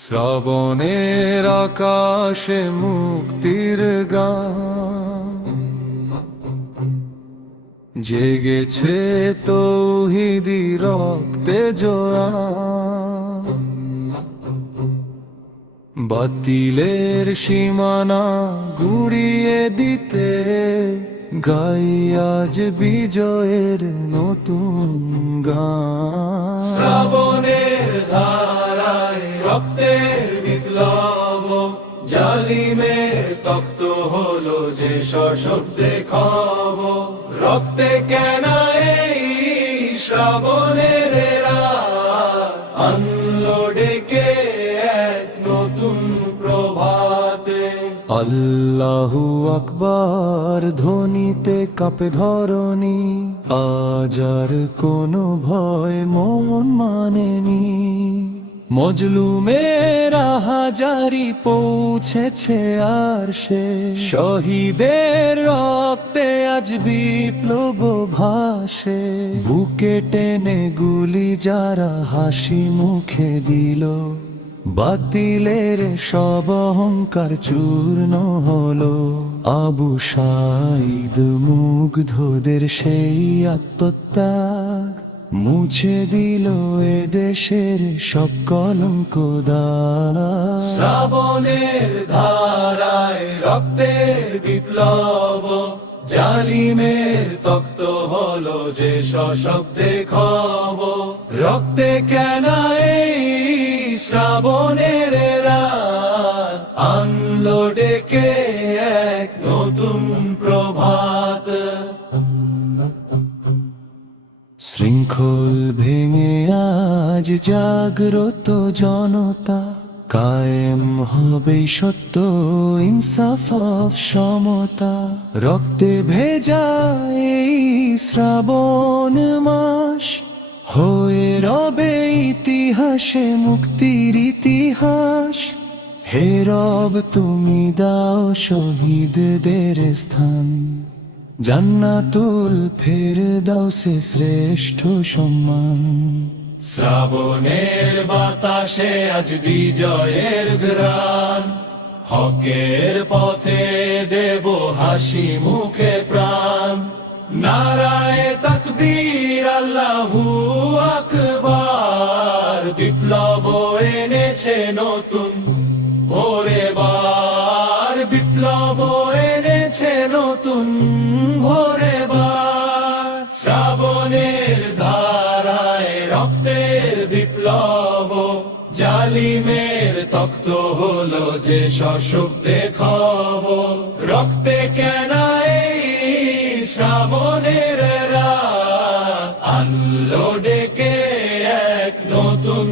শ্রাবণের আকাশে মুক্তির গান জেগেছে তৌহিদি রক্তে জোয়ান। বাতিলের সীমানা গুড়িয়ে দিতে গাই আজ বিজয়ের নতুন গান। শ্রাবণের ধারায় রক্তের বিপ্লব, জালিমের তক্ত হলো যে সশব্দে খাব। রক্তে কেন এই শ্রাবণের রাত, আনলো ডেকে এক নতুন প্রভাতে। আল্লাহু আকবার ধ্বনিতে কাঁপে ধরণী, আজ আর কোনো ভয় মন মানেনি। মজলুমের হাজারি পৌঁছেছে আর সে, শহীদের রক্তে আজ বিপ্লব ভাসে। বুকে টেনে গুলি যারা হাসি মুখে দিল, বাতিলের সব অহংকার চূর্ণ হলো। আবু সাঈদ মুগ্ধদের সেই আত্মত্যাগ মুছে দিল এ দেশের সব কলঙ্ক দাগ। শ্রাবণের ধারায় রক্তের বিপ্লব, জালিমের তক্ত হলো যে সশব্দে খাব। রক্তে কেন এই শ্রাবণের রাত, আনলো ডেকে এক নতুন প্রভাত। শৃঙ্খল ভেঙে আজ জাগ্রত জনতা, কায়েম হবে সত্য ইনসাফ সমতা। রক্তে ভেজা এই শ্রাবণ মাস হয়ে রবে ইতিহাসে মুক্তির ইতিহাস। হে রব তুমি দাও শহীদদের স্থান, জান্নাতুল ফেরদাউসে শ্রেষ্ঠ সম্মান। শ্রাবণের বাতাসে আজ বিজয়ের ঘ্রাণ, হকের পথে দেব হাসি মুখে প্রাণ। নারায়ে তাকবীর আল্লাহু আকবার, বিপ্লব এনেছে নতুন ভোরে বার। বিপ্লব এনেছে নতুন ভোরে বার। শ্রাবণের ধারায় রক্তের বিপ্লব, জালিমের তক্ত হলো যে সশব্দে খাব। রক্তে কেন এই শ্রাবণের রাত, আনলো ডেকে এক নতুন